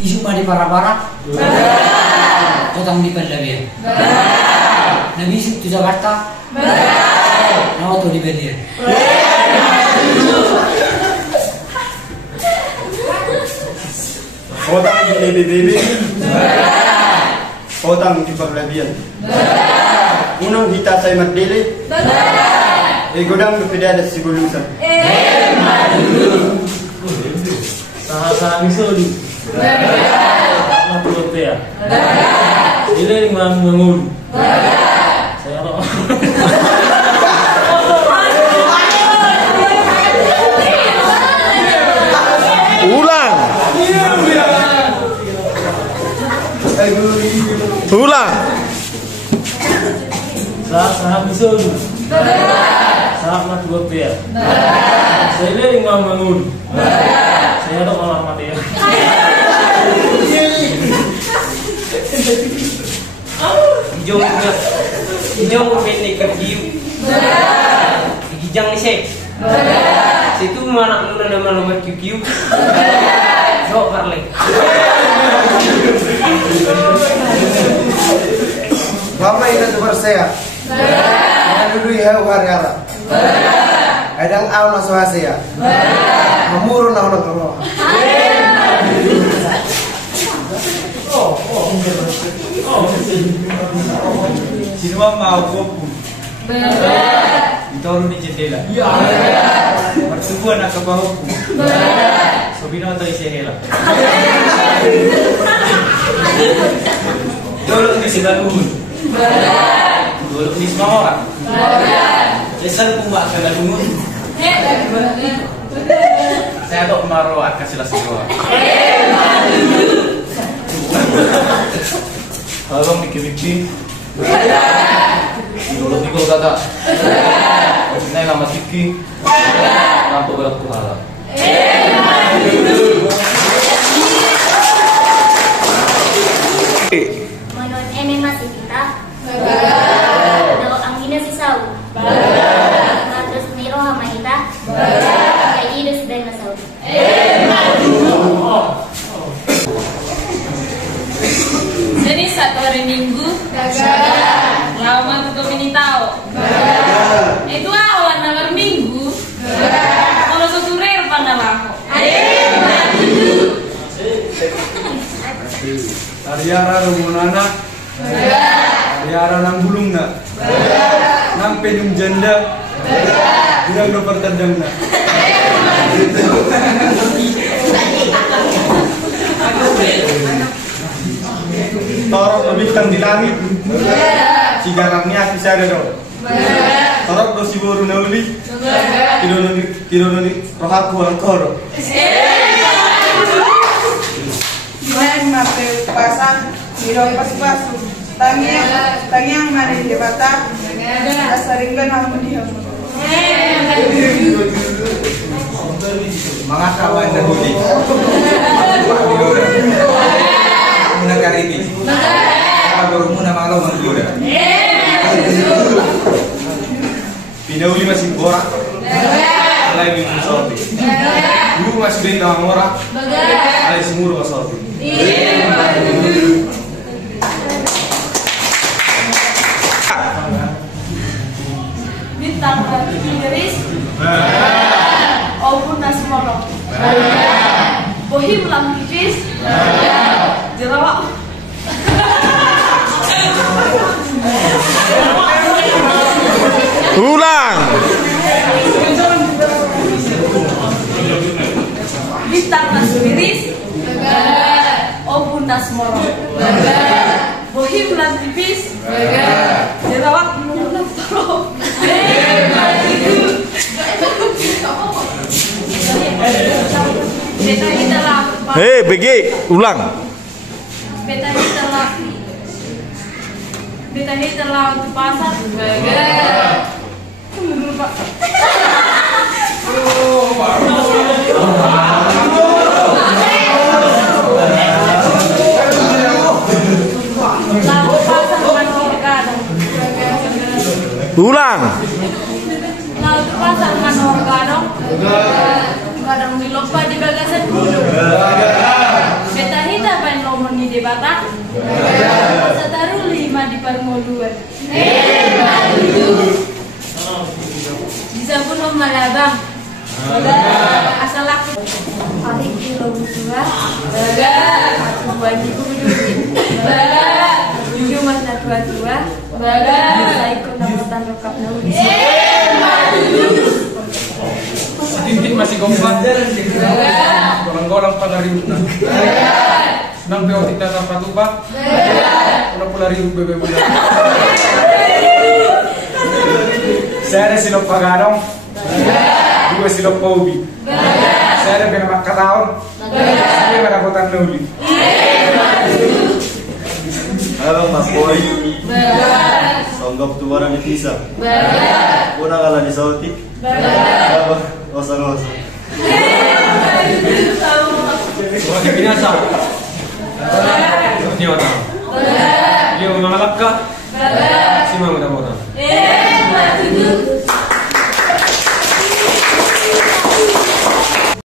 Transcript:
Isu di para-para. Kotang di Pelabuhan. Nabi isu di Jakarta. Nama tuh di Belia. Kotang di PBB. Kotang di Pelabuhan. Unang hita sa Madele. Godang di Pedada Sigulusan. Sahasa misoli. Apa tuh ya? Ini mengul. Saya kok. Ulang. Ulang. Sahasa misoli. Sama dua ya. Saya ini mengul. Saya kok malah mati ya. Hijau ini kerjiu, hijau ni sih. Situ mana nama kiu, jauh parleng. Mama ina sebar saya. Dulu ya hari-hari. Kadang awal masuk saya. Memurun awal kalau. Sino mau kopu? Ito ni jendela. Marsubuan na kabaho. So binoto isehela. Dolo ni sibalun. Dolo ni semua. Lesal pun buat kalalungun. Saya tak maru akan sila semua. Abang mikir-mikir. Dulu tiga kata. Ini nama Tiki. Nampak berat kuala. Menurut Eme masih kita. Kalau Amina si Sau. Terus Niro sama kita. Jadi itu sudah Nasau. Jadi satu hari Minggu lama tutup ini tahu. Itu awal nalar Minggu. Kalau satu rare pada lako. Ariara rumunana. Ariara nang bulung na. Nang pedung janda. Bilang lo pertandang na. Torok lebihkan di langit. Cigarangnya bisa ada dong. Torok dosi boru nauli. Tidononi rohaku angkoro. Gimana mape pasang miroi pas-pasu. Tangiang mana di bata. Asaringgan hamu dia. Mangakawan na huli. Muna kariti. Baru muna malau mangguda. Pinauli masih borak. Alai bingung sorti. Dulu masih benda orang. Alai semua sorti. Bintang Inggris. Opun nasi molok. Bohim lam kipis. Jerawat. Ulang. Bintang nasi miris. Opun nasi molok. Bohim lam kipis. Jerawat munaf torok. Hei, BG, ulang. Beta hita untuk pasar. Tunggu dulu Pak. Ulang. Lalu pasar manor gadong. Gadong di lupa di bagasan dulu. Beta hita bermuluan. Bisa pun malabang. Asal aku. Hari kilo berdua. Aku buat ibu berdua. Tujuh masa tua-tua. Bisa ikut nama tanda kap nauli. Sedikit masih gompat. Golong-golong panariu. Nang peo kita tanpa tuba. Pula riu bebe bulan. Saya ada silop pagadong. Dua silop paubi. Saya ada kena makataon. Saya ada kotan nuli. Halo Mas Boy. Songgok tu barang di pisah. Puna kala di sauti. Apa? Osa-osa. Wajib binasa. Dia orang. Dia mengalahkan. Si Mang Damota.